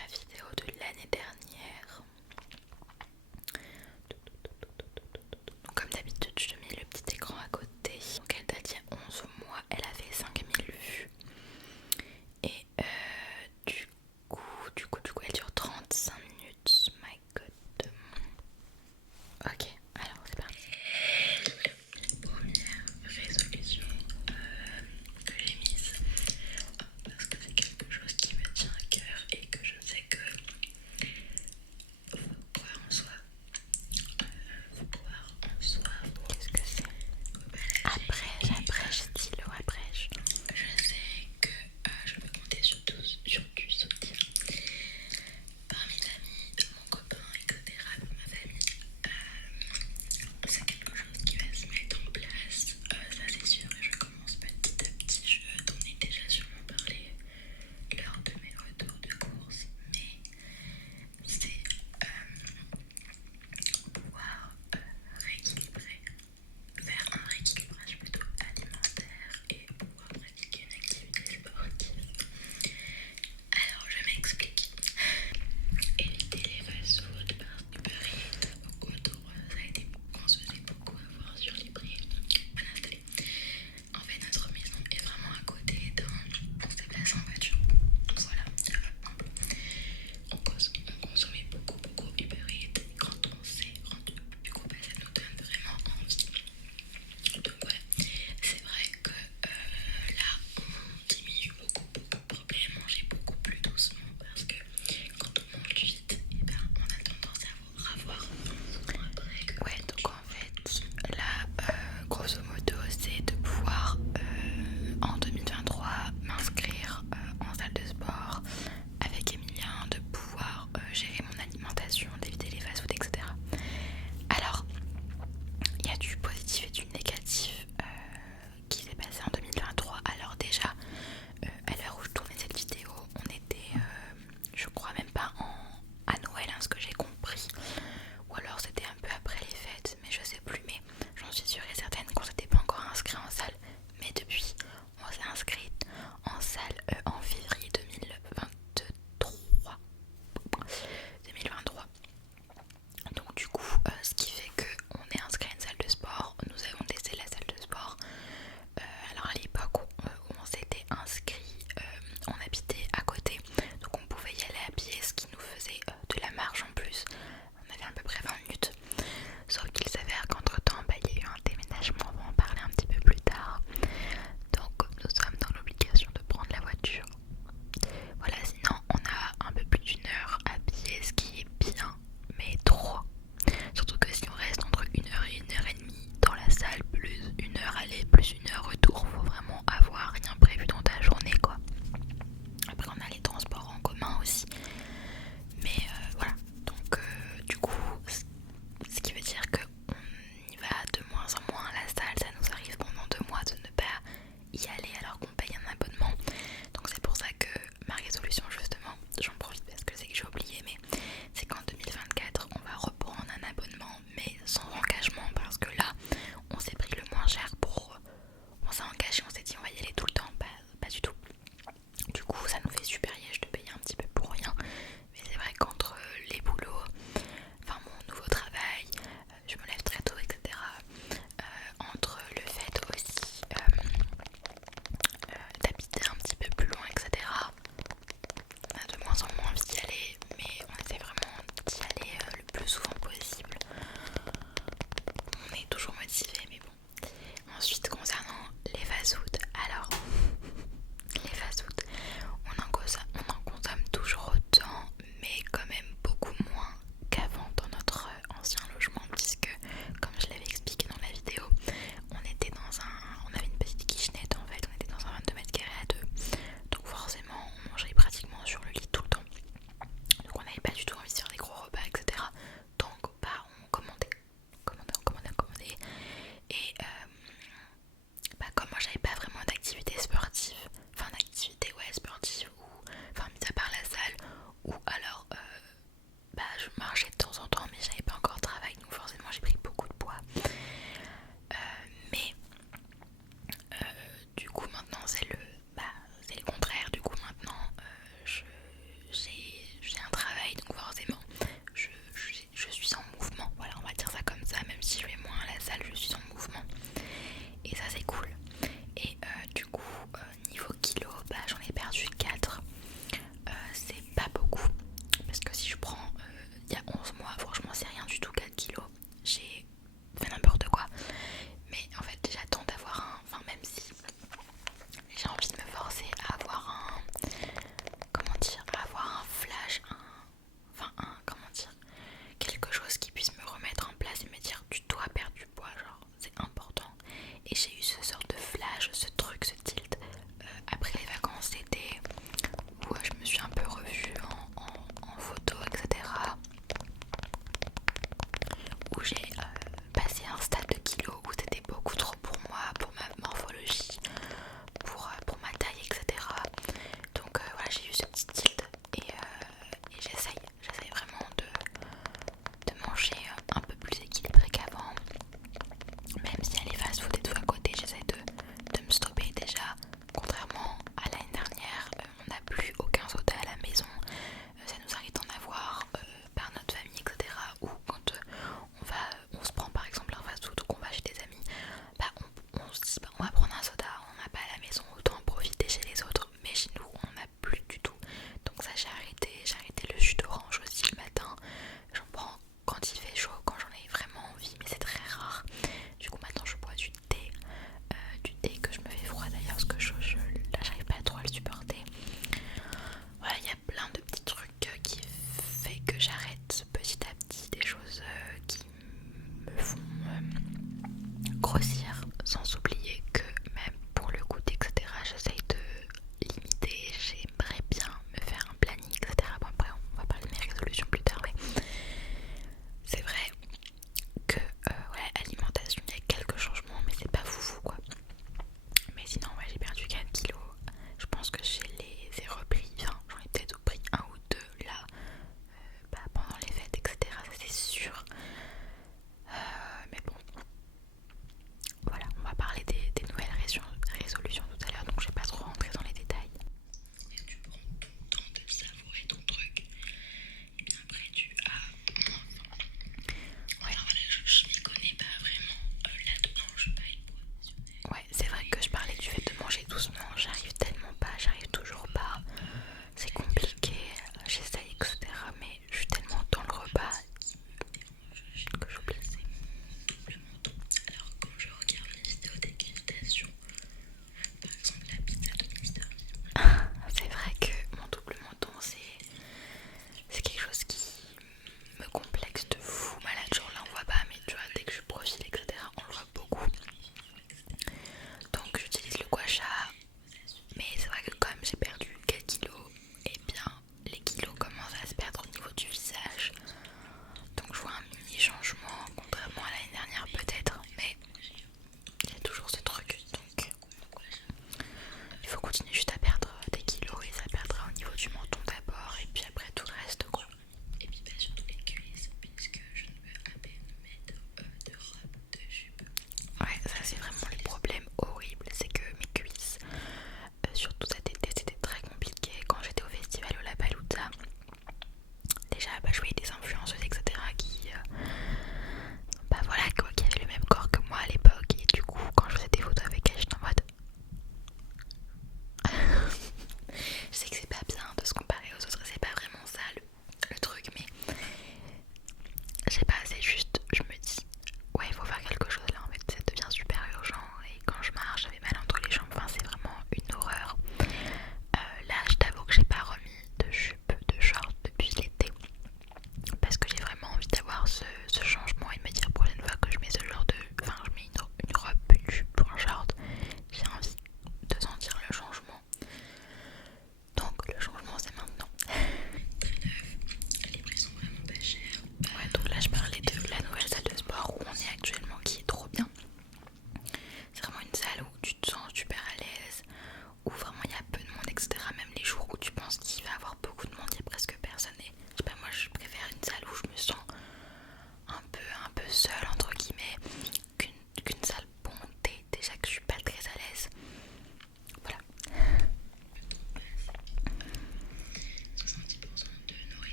ma vidéo de l'année dernière. Donc comme d'habitude je te mets le petit écran à côté. Donc elle date il y a 11 mois, elle a fait 5000 vues. Et du coup elle dure 35 minutes. My god. Ok, alors c'est parti. Première résolution que j'ai mise parce que c'est quelque chose qui me tient à cœur et que je sais que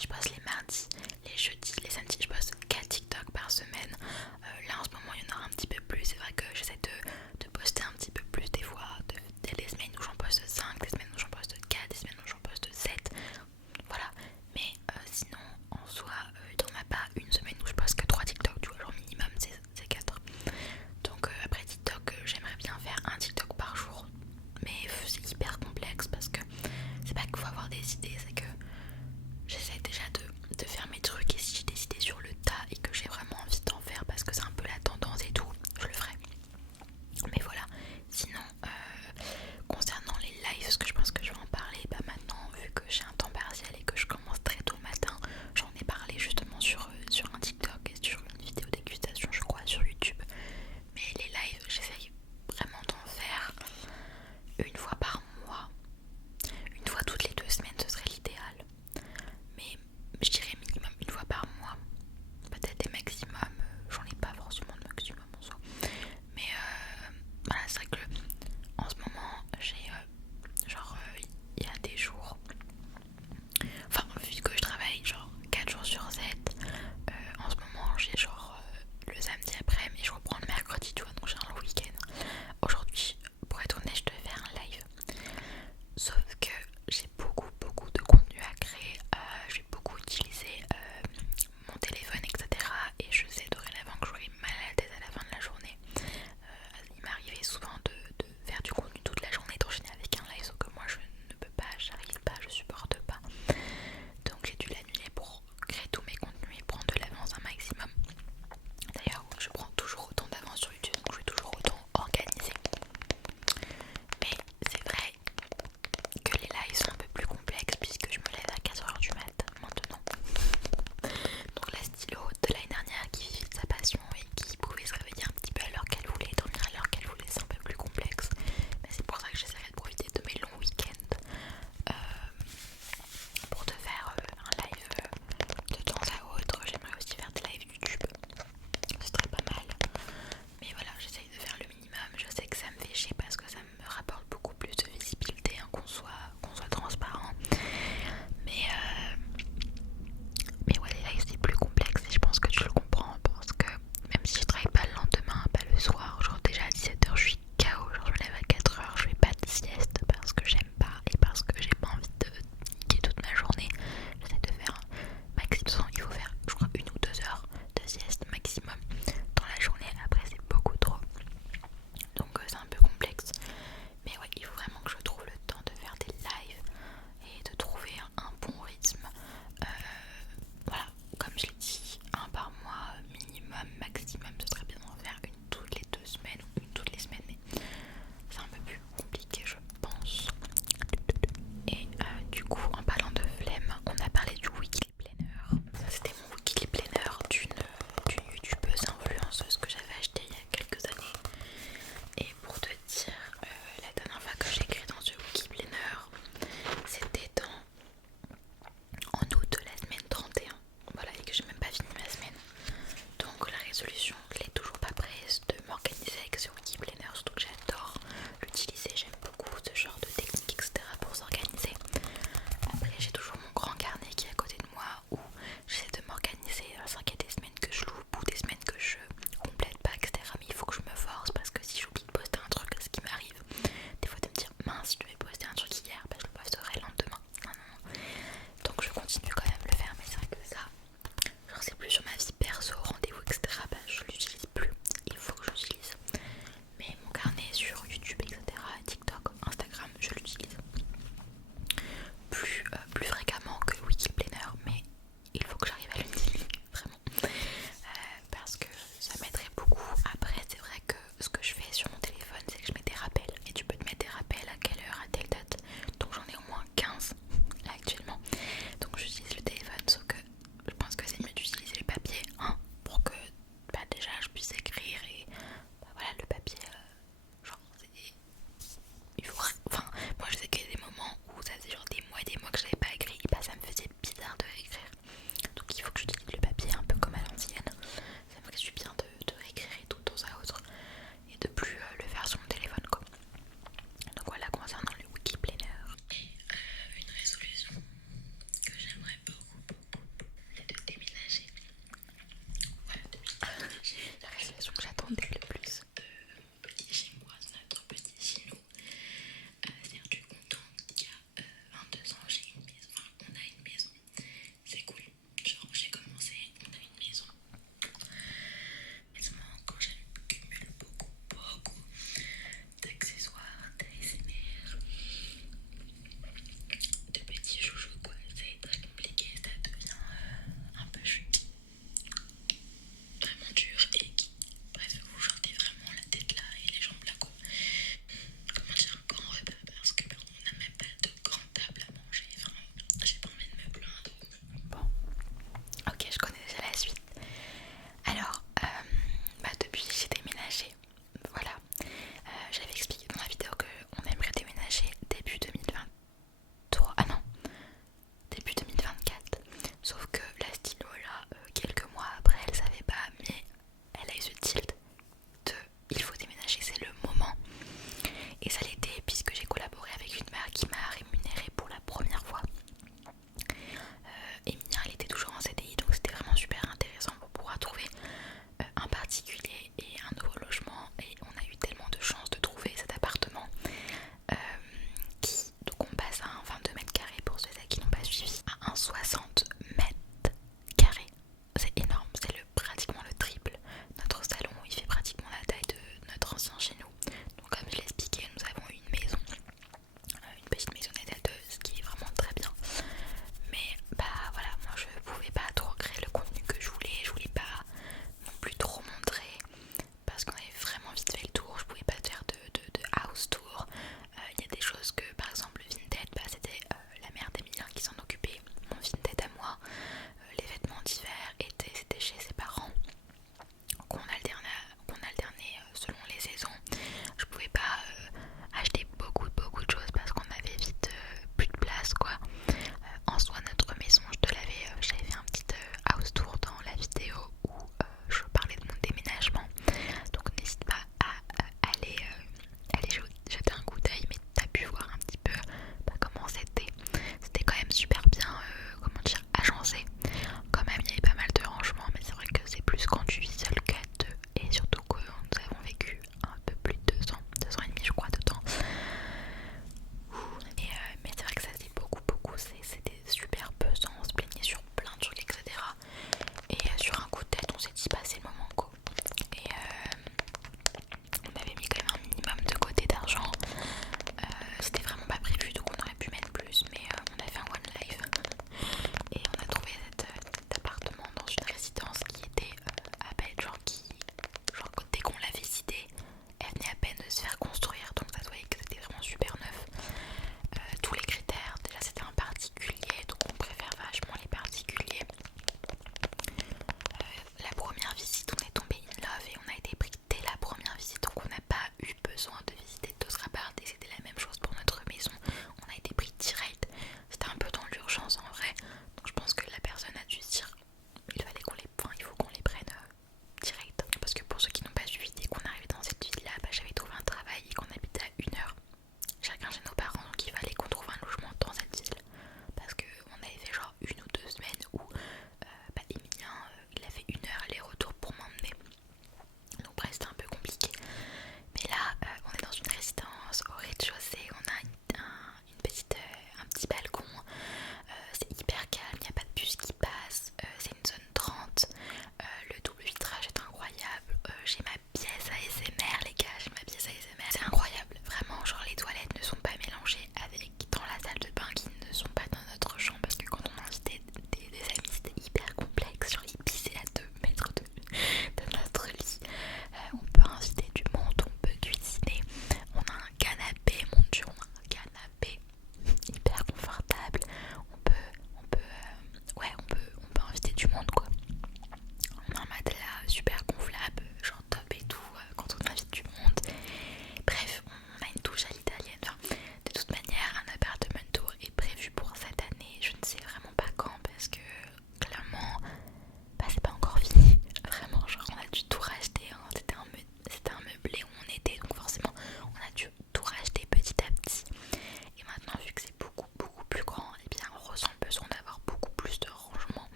je poste les mardis, les jeudis, les samedis, je poste 4 TikTok par semaine. Là en ce moment il y en aura un petit peu plus, c'est vrai que j'essaie de poster un petit peu plus des fois, des semaines où j'en poste 5, des semaines où j'en poste 4, des semaines où j'en poste 7, voilà. Mais sinon en soi il n'y en a pas une semaine où je poste que 3 TikTok, tu vois, genre minimum c'est 4. Donc après TikTok j'aimerais bien faire un TikTok par jour, mais c'est hyper complexe parce que c'est pas qu'il faut avoir des idées, c'est que j'essaie déjà de faire mes trucs, et si j'ai des idées sur le tas et que j'ai vraiment envie d'en faire parce que c'est un peu la tendance et tout, je le ferai. Mais voilà, sinon concernant les lives, parce que je pense que je vais en parler maintenant vu que j'ai un temps partiel et que je commence très tôt le matin, j'en ai parlé justement sur un TikTok et sur une vidéo dégustation je crois sur YouTube. Mais les lives j'essaye vraiment d'en faire une fois par mois, une fois toutes les 2 semaines, ce serait l'idéal.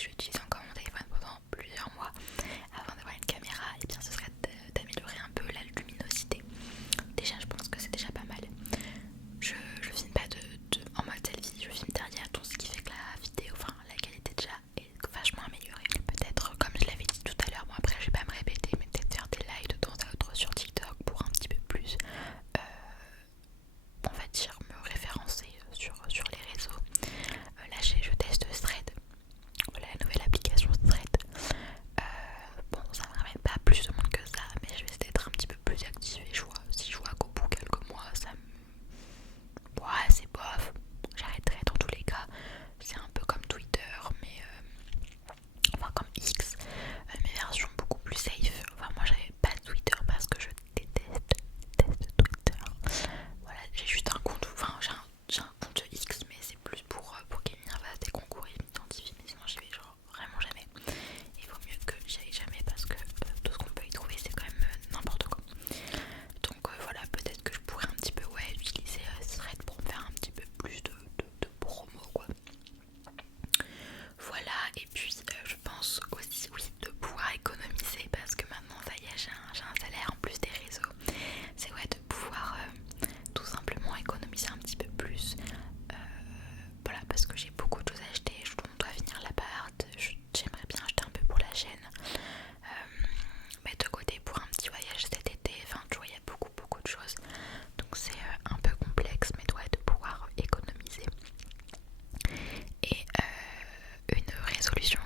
que je vais utiliser encore mon téléphone pendant plusieurs mois avant d'avoir une caméra, et bien ce serait d'améliorer un peu la luminosité. Déjà je pense que c'est déjà pas mal. Je filme pas en mode selfie, je filme derrière tout ce qui fait que la vidéo, enfin la qualité déjà est vachement améliorée. Peut-être comme je l'avais dit tout à l'heure, bon après je vais pas me répéter, mais peut-être faire des lives de temps à autre sur TikTok pour un petit peu plus on va dire me référencer sur les réseaux. Là je teste Thread, voilà la nouvelle application Thread. Bon ça me ramène pas plus de monde que ça, mais je vais essayer d'être un petit peu plus active et si je vois qu'au bout de quelques mois ça me... Ouais c'est bof, j'arrêterai dans tous les cas. C'est un peu comme Twitter mais enfin comme X, mais version beaucoup plus safe. Enfin moi j'avais pas de Twitter parce que je déteste Twitter. Voilà, j'ai juste un compte, enfin j'ai un compte X, mais c'est plus pour gagner un vaste des concours et m'identifie, mais sinon j'y vais genre vraiment jamais. Il vaut mieux que j'y aille jamais parce que tout ce qu'on peut y trouver c'est quand même n'importe quoi. Donc voilà, peut-être que je pourrais un petit peu utiliser Thread pour me faire un petit peu plus de promo quoi. Voilà, et puis je pense aussi oui de pouvoir économiser parce que maintenant ça y est j'ai un salaire en plus des réseaux. C'est de pouvoir tout simplement économiser un petit peu plus. Voilà, parce que j'ai beaucoup de choses à acheter, on doit finir l'appart, j'aimerais bien acheter un peu pour la chaîne, mettre de côté pour un petit voyage cet été, enfin tu vois il y a beaucoup de choses. Donc c'est un peu complexe mais de pouvoir économiser. Et une résolution